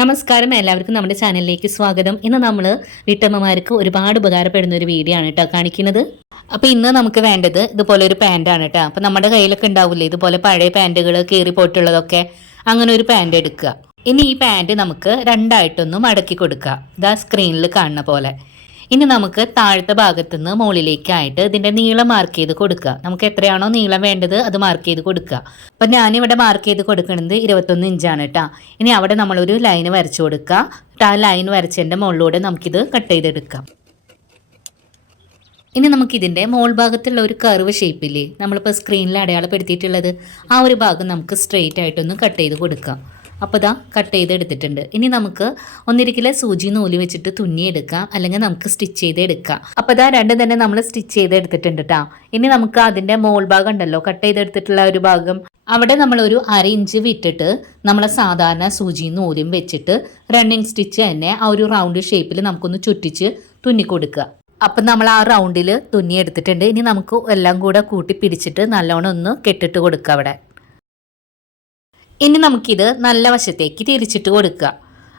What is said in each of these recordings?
നമസ്കാരം. എല്ലാവർക്കും നമ്മുടെ ചാനലിലേക്ക് സ്വാഗതം. ഇന്ന് നമ്മൾ വീട്ടമ്മമാർക്ക് ഒരുപാട് ഉപകാരപ്പെടുന്ന ഒരു വീഡിയോ ആണ് കേട്ടോ കാണിക്കുന്നത്. അപ്പോൾ ഇന്ന് നമുക്ക് വേണ്ടത് ഇതുപോലെ ഒരു ആണ് കേട്ടോ അപ്പോൾ നമ്മുടെ കയ്യിലൊക്കെ ഉണ്ടാവില്ലേ ഇതുപോലെ പഴയ പാന്റുകൾ കീറി പോയിട്ടുള്ളതൊക്കെ അങ്ങനെ ഒരു പാന്റ് എടുക്കുക. ഇനി ഈ പാന്റ് നമുക്ക് രണ്ടായിട്ടൊന്ന് മടക്കി കൊടുക്കുക. ഇതാ സ്ക്രീനിൽ കാണുന്ന പോലെ. ഇനി നമുക്ക് താഴത്തെ ഭാഗത്തു നിന്ന് മുകളിലേക്കായിട്ട് ഇതിന്റെ നീളം മാർക്ക് ചെയ്ത് കൊടുക്കുക. നമുക്ക് എത്രയാണോ നീളം വേണ്ടത് അത് മാർക്ക് ചെയ്ത് കൊടുക്കുക. അപ്പം ഞാനിവിടെ മാർക്ക് ചെയ്ത് കൊടുക്കുന്നത് ഇരുപത്തൊന്ന് ഇഞ്ചാണ് കേട്ടോ ഇനി അവിടെ നമ്മളൊരു ലൈന് വരച്ചു കൊടുക്കുക. ആ ലൈൻ വരച്ചതിന്റെ മുകളിലൂടെ നമുക്കിത് കട്ട് ചെയ്തെടുക്കാം. ഇനി നമുക്കിതിന്റെ മോൾ ഭാഗത്തുള്ള ഒരു കർവ് ഷേപ്പില്ലേ നമ്മളിപ്പോൾ സ്ക്രീനിൽ അടയാളപ്പെടുത്തിയിട്ടുള്ളത് ആ ഒരു ഭാഗം നമുക്ക് സ്ട്രെയിറ്റ് ആയിട്ടൊന്ന് കട്ട് ചെയ്ത് കൊടുക്കാം. അപ്പോൾ ഇതാ കട്ട് ചെയ്തെടുത്തിട്ടുണ്ട് ഇനി നമുക്ക് ഒന്നിരിക്കലെ സൂചി നൂൽ വെച്ചിട്ട് തുന്നിയെടുക്കാം അല്ലെങ്കിൽ നമുക്ക് സ്റ്റിച്ച് ചെയ്തെടുക്കാം അപ്പോൾ ഇതാ രണ്ടും തന്നെ നമ്മൾ സ്റ്റിച്ച് ചെയ്തെടുത്തിട്ടുണ്ട് കേട്ടോ ഇനി നമുക്ക് അതിന്റെ മോൾ ഭാഗം ഉണ്ടല്ലോ കട്ട് ചെയ്തെടുത്തിട്ടുള്ള ഒരു ഭാഗം. അവിടെ നമ്മൾ ഒരു അര ഇഞ്ച് വിട്ടിട്ട് നമ്മൾ സാധാരണ സൂചി നൂലും വെച്ചിട്ട് റണ്ണിങ് സ്റ്റിച്ച് തന്നെ ആ ഒരു റൗണ്ട് ഷേപ്പിൽ നമുക്കൊന്ന് ചുറ്റിച്ച് തുന്നി കൊടുക്കുക അപ്പം നമ്മൾ ആ റൗണ്ടിൽ തുന്നി എടുത്തിട്ടുണ്ട്. ഇനി നമുക്ക് എല്ലാം കൂടെ കൂട്ടി പിടിച്ചിട്ട് നല്ലോണം ഒന്ന് കെട്ടിട്ട് കൊടുക്കുക അവിടെ. ഇനി നമുക്കിത് നല്ല വശത്തേക്ക് തിരിച്ചിട്ട് കൊടുക്കുക.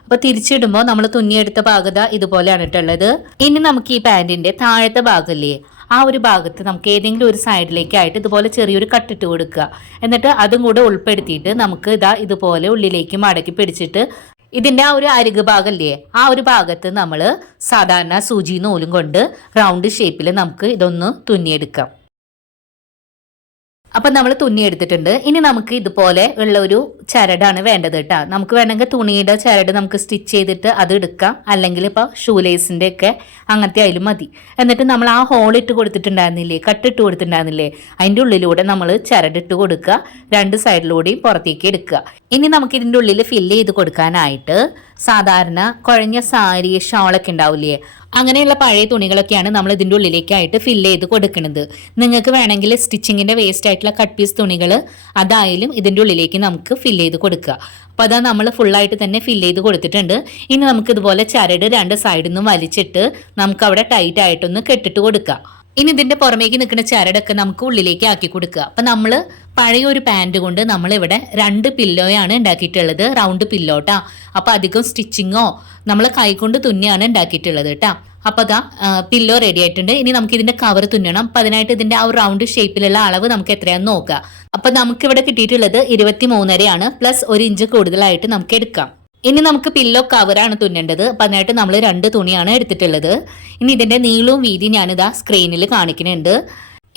അപ്പോൾ തിരിച്ചിടുമ്പോൾ നമ്മൾ തുന്നിയെടുത്ത ഭാഗത ഇതുപോലെയാണ് ഇട്ടുള്ളത് ഇനി നമുക്ക് ഈ പാന്റിന്റെ താഴത്തെ ഭാഗമില്ലേ ആ ഒരു ഭാഗത്ത് നമുക്ക് ഏതെങ്കിലും ഒരു സൈഡിലേക്കായിട്ട് ഇതുപോലെ ചെറിയൊരു കട്ടിട്ട് കൊടുക്കുക. എന്നിട്ട് അതും കൂടെ ഉൾപ്പെടുത്തിയിട്ട് നമുക്ക് ഇതാ ഇതുപോലെ ഉള്ളിലേക്ക് മടക്കി പിടിച്ചിട്ട് ഇതിന്റെ ആ ഒരു അരിക് ഭാഗമല്ലേ ആ ഒരു ഭാഗത്ത് നമ്മൾ സാധാരണ സൂചി നൂലും കൊണ്ട് റൗണ്ട് ഷേപ്പിൽ നമുക്ക് ഇതൊന്ന് തുന്നിയെടുക്കാം. അപ്പം നമ്മൾ തുന്നി എടുത്തിട്ടുണ്ട്. ഇനി നമുക്ക് ഇതുപോലെ ഉള്ള ഒരു ചരടാണ് വേണ്ടത് കേട്ടോ. നമുക്ക് വേണമെങ്കിൽ തുണിയുടെ ചരട് നമുക്ക് സ്റ്റിച്ച് ചെയ്തിട്ട് അത് എടുക്കാം. അല്ലെങ്കിൽ ഇപ്പോൾ ഷൂലേസിന്റെ ഒക്കെ അങ്ങനത്തെ ആയാലും മതി. എന്നിട്ട് നമ്മൾ ആ ഹോൾ ഇട്ട് കൊടുത്തിട്ടുണ്ടായിരുന്നില്ലേ? കട്ടിട്ട് കൊടുത്തിട്ടുണ്ടായിരുന്നില്ലേ? അതിന്റെ ഉള്ളിലൂടെ നമ്മൾ ചരടിട്ട് കൊടുക്കുക. രണ്ട് സൈഡിലൂടെയും പുറത്തേക്ക് എടുക്കുക. ഇനി നമുക്ക് ഇതിന്റെ ഉള്ളിൽ ഫില്ല് ചെയ്ത് കൊടുക്കാനായിട്ട് സാധാരണ കുഴഞ്ഞ സാരി ഷോളൊക്കെ ഉണ്ടാവില്ലേ? അങ്ങനെയുള്ള പഴയ തുണികളൊക്കെയാണ് നമ്മൾ ഇതിന്റെ ഉള്ളിലേക്കായിട്ട് ഫില്ല് ചെയ്ത് കൊടുക്കുന്നത്. നിങ്ങൾക്ക് വേണമെങ്കിൽ സ്റ്റിച്ചിങ്ങിന്റെ വേസ്റ്റ് ആയിട്ടുള്ള കട്ട് പീസ് തുണികൾ അതായാലും ഇതിന്റെ ഉള്ളിലേക്ക് നമുക്ക് ഫില്ല് ചെയ്ത് കൊടുക്കുക. അപ്പോൾ അതാ നമ്മൾ ഫുള്ളായിട്ട് തന്നെ ഫില്ല് ചെയ്ത് കൊടുത്തിട്ടുണ്ട്. ഇനി നമുക്ക് ഇതുപോലെ ചരട് രണ്ട് സൈഡിൽ നിന്നും വലിച്ചിട്ട് നമുക്ക് അവിടെ ടൈറ്റ് ആയിട്ടൊന്ന് കെട്ടിട്ട് കൊടുക്കുക. ഇനി ഇതിന്റെ പുറമേക്ക് നിൽക്കുന്ന ചരടൊക്കെ നമുക്ക് ഉള്ളിലേക്ക് ആക്കി കൊടുക്കുക. അപ്പൊ നമ്മൾ പഴയ ഒരു പാന്റ് കൊണ്ട് നമ്മൾ ഇവിടെ രണ്ട് പില്ലോയാണ് ഉണ്ടാക്കിയിട്ടുള്ളത്. റൗണ്ട് പില്ലോട്ടാ അപ്പൊ അധികം സ്റ്റിച്ചിങ്ങോ നമ്മൾ കൈകൊണ്ട് തുന്നിയാണ് ഉണ്ടാക്കിയിട്ടുള്ളത് കേട്ടാ അപ്പോൾ അതാ പില്ലോ റെഡി ആയിട്ടുണ്ട്. ഇനി നമുക്ക് ഇതിന്റെ കവർ തുന്നണം. അപ്പം അതിനായിട്ട് ഇതിന്റെ ആ ഒരു റൗണ്ട് ഷേപ്പിലുള്ള അളവ് നമുക്ക് എത്രയാന്ന് നോക്കുക അപ്പം നമുക്ക് ഇവിടെ കിട്ടിയിട്ടുള്ളത് ഇരുപത്തി മൂന്നരയാണ് പ്ലസ് ഒരു ഇഞ്ച് കൂടുതലായിട്ട് നമുക്ക് എടുക്കാം. ഇനി നമുക്ക് പില്ലോ കവറാണ് തുന്നേണ്ടത്. അപ്പം അതിനായിട്ട് നമ്മൾ രണ്ട് തുണിയാണ് എടുത്തിട്ടുള്ളത്. ഇനി ഇതിന്റെ നീളവും വീതി ഞാനിതാ സ്ക്രീനിൽ കാണിക്കുന്നുണ്ട്.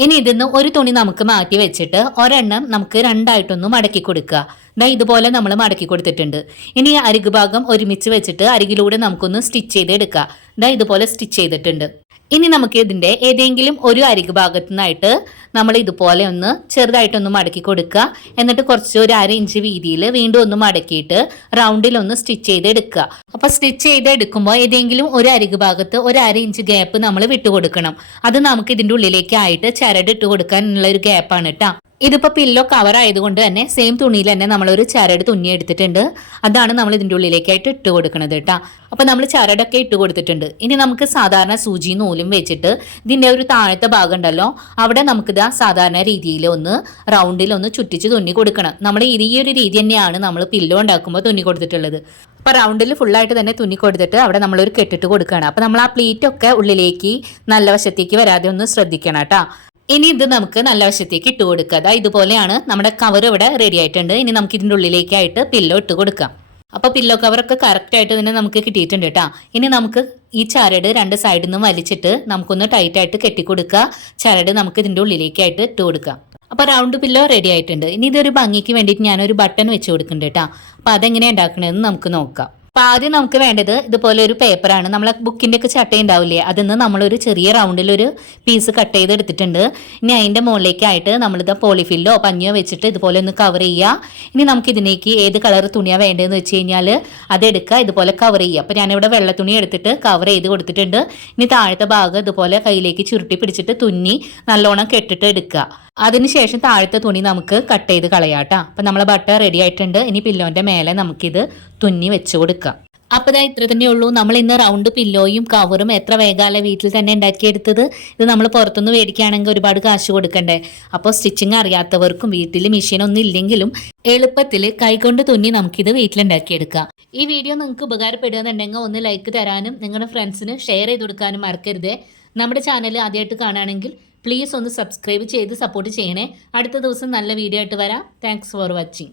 ഇനി ഇതിന്ന് ഒരു തുണി നമുക്ക് മാറ്റി വെച്ചിട്ട് ഒരെണ്ണം നമുക്ക് രണ്ടായിട്ടൊന്ന് മടക്കി കൊടുക്കുക. ദാ ഇതുപോലെ നമ്മൾ മടക്കി കൊടുത്തിട്ടുണ്ട്. ഇനി അരിക് ഭാഗം ഒരുമിച്ച് വെച്ചിട്ട് അരികിലൂടെ നമുക്കൊന്ന് സ്റ്റിച്ച് ചെയ്തെടുക്കുക ദാ ഇതുപോലെ സ്റ്റിച്ച് ചെയ്തിട്ടുണ്ട്. ഇനി നമുക്ക് ഇതിന്റെ ഏതെങ്കിലും ഒരു അരിക് ഭാഗത്തു നിന്നായിട്ട് നമ്മൾ ഇതുപോലെ ഒന്ന് ചെറുതായിട്ടൊന്ന് മടക്കി കൊടുക്കുക. എന്നിട്ട് കുറച്ച് ഒരു അര ഇഞ്ച് വീതിയിൽ വീണ്ടും ഒന്ന് മടക്കിയിട്ട് റൗണ്ടിൽ ഒന്ന് സ്റ്റിച്ച് ചെയ്ത് എടുക്കുക അപ്പോൾ സ്റ്റിച്ച് ചെയ്ത് എടുക്കുമ്പോൾ ഏതെങ്കിലും ഒരു അരിക് ഭാഗത്ത് ഒരു അര ഇഞ്ച് ഗ്യാപ്പ് നമ്മൾ വിട്ടുകൊടുക്കണം. അത് നമുക്ക് ഇതിന്റെ ഉള്ളിലേക്കായിട്ട് ചരട് ഇട്ട് കൊടുക്കാനുള്ള ഒരു ഗ്യാപ്പാണ് കേട്ടോ. ഇതിപ്പോൾ പില്ലോ കവർ ആയതുകൊണ്ട് തന്നെ സെയിം തുണിയിൽ തന്നെ നമ്മളൊരു ചരട് തുന്നി എടുത്തിട്ടുണ്ട്. അതാണ് നമ്മൾ ഇതിന്റെ ഉള്ളിലേക്കായിട്ട് ഇട്ട് കൊടുക്കുന്നത് കേട്ടോ അപ്പോൾ നമ്മൾ ചരടൊക്കെ ഇട്ട് കൊടുത്തിട്ടുണ്ട്. ഇനി നമുക്ക് സാധാരണ സൂചി നൂലും വെച്ചിട്ട് ഇതിന്റെ ഒരു താഴത്തെ ഭാഗം ഉണ്ടല്ലോ അവിടെ നമുക്കിത് സാധാരണ രീതിയിൽ ഒന്ന് റൗണ്ടിൽ ഒന്ന് ചുറ്റിച്ച് തുന്നി കൊടുക്കണം. നമ്മൾ ഈ ഒരു രീതി തന്നെയാണ് നമ്മൾ പില്ലോ ഉണ്ടാക്കുമ്പോൾ തുന്നി കൊടുത്തിട്ടുള്ളത്. അപ്പോൾ റൗണ്ടിൽ ഫുള്ളായിട്ട് തന്നെ തുന്നി കൊടുത്തിട്ട് അവിടെ നമ്മളൊരു കെട്ടിട്ട് കൊടുക്കുകയാണ്. അപ്പോൾ നമ്മൾ ആ പ്ലീറ്റൊക്കെ ഉള്ളിലേക്ക് നല്ല വശത്തേക്ക് വരാതെ ഒന്ന് ശ്രദ്ധിക്കണം കേട്ടോ ഇനി ഇത് നമുക്ക് നല്ല വശത്തേക്ക് ഇട്ട് കൊടുക്കുക. അതാ ഇതുപോലെയാണ് നമ്മുടെ കവർ ഇവിടെ റെഡി ആയിട്ടുണ്ട്. ഇനി നമുക്ക് ഇതിന്റെ ഉള്ളിലേക്കായിട്ട് പില്ലോ ഇട്ട് കൊടുക്കാം. അപ്പോൾ പില്ലോ കവറൊക്കെ കറക്റ്റ് ആയിട്ട് തന്നെ നമുക്ക് കിട്ടിയിട്ടുണ്ട് കേട്ടോ ഇനി നമുക്ക് ഈ ചരട് രണ്ട് സൈഡിൽ നിന്നും വലിച്ചിട്ട് നമുക്കൊന്ന് ടൈറ്റായിട്ട് കെട്ടിക്കൊടുക്കുക ചരട് നമുക്ക് ഇതിന്റെ ഉള്ളിലേക്കായിട്ട് ഇട്ട് കൊടുക്കാം അപ്പോൾ റൗണ്ട് പില്ലോ റെഡി ആയിട്ടുണ്ട്. ഇനി ഇതൊരു ഭംഗിക്ക് വേണ്ടിയിട്ട് ഞാനൊരു ബട്ടൺ വെച്ച് കൊടുക്കുന്നുണ്ട് കേട്ടോ അപ്പോൾ അതെങ്ങനെയാണ് ഉണ്ടാക്കണമെന്ന് നമുക്ക് നോക്കാം. അപ്പോൾ ആദ്യം നമുക്ക് വേണ്ടത് ഇതുപോലെ ഒരു പേപ്പറാണ് നമ്മളെ ബുക്കിന്റെ ഒക്കെ ചട്ട ഉണ്ടാവില്ലേ? അതിന്ന് നമ്മളൊരു ചെറിയ റൗണ്ടിൽ ഒരു പീസ് കട്ട് ചെയ്ത് എടുത്തിട്ടുണ്ട് ഇനി അതിന്റെ മുകളിലേക്കായിട്ട് നമ്മളിത് പോളിഫില്ലോ പഞ്ഞോ വെച്ചിട്ട് ഇതുപോലെ ഒന്ന് കവർ ചെയ്യുക ഇനി നമുക്ക് ഇതിനേക്ക് ഏത് കളർ തുണിയാണ് വേണ്ടതെന്ന് വെച്ച് കഴിഞ്ഞാൽ അതെടുക്കുക ഇതുപോലെ കവർ ചെയ്യുക അപ്പോൾ ഞാനിവിടെ വെള്ള തുണി എടുത്തിട്ട് കവർ ചെയ്ത് കൊടുത്തിട്ടുണ്ട്. ഇനി താഴത്തെ ഭാഗം ഇതുപോലെ കയ്യിലേക്ക് ചുരുട്ടി പിടിച്ചിട്ട് തുന്നി നല്ലോണം കെട്ടിട്ട് എടുക്കുക അതിനുശേഷം താഴത്തെ തുണി നമുക്ക് കട്ട് ചെയ്ത് കളയാം അപ്പം നമ്മളെ ബട്ടർ റെഡി ആയിട്ടുണ്ട്. ഇനി പില്ലോന്റെ മേലെ നമുക്കിത് തുന്നി വെച്ച് കൊടുക്കാം. അപ്പോൾ ഇതാ ഇത്ര തന്നെ ഉള്ളൂ. നമ്മൾ ഇന്ന് റൗണ്ട് പില്ലോയും കവറും എത്ര വേഗമല്ല വീട്ടിൽ തന്നെ ഉണ്ടാക്കിയെടുത്തത്? ഇത് നമ്മൾ പുറത്തുനിന്ന് മേടിക്കുകയാണെങ്കിൽ ഒരുപാട് കാശ് കൊടുക്കണ്ടേ? അപ്പോൾ സ്റ്റിച്ചിങ് അറിയാത്തവർക്കും വീട്ടിൽ മെഷീൻ ഒന്നും ഇല്ലെങ്കിലും എളുപ്പത്തിൽ കൈകൊണ്ട് തുന്നി നമുക്കിത് വീട്ടിലുണ്ടാക്കിയെടുക്കാം. ഈ വീഡിയോ നിങ്ങൾക്ക് ഉപകാരപ്പെടുകയെന്നുണ്ടെങ്കിൽ ഒന്ന് ലൈക്ക് തരാനും നിങ്ങളുടെ ഫ്രണ്ട്സിന് ഷെയർ ചെയ്ത് കൊടുക്കാനും മറക്കരുത്. നമ്മുടെ ചാനൽ ആദ്യമായിട്ട് കാണുകയാണെങ്കിൽ പ്ലീസ് ഒന്ന് സബ്സ്ക്രൈബ് ചെയ്ത് സപ്പോർട്ട് ചെയ്യണേ. അടുത്ത ദിവസം നല്ല വീഡിയോ ആയിട്ട് വരാം. Thanks for watching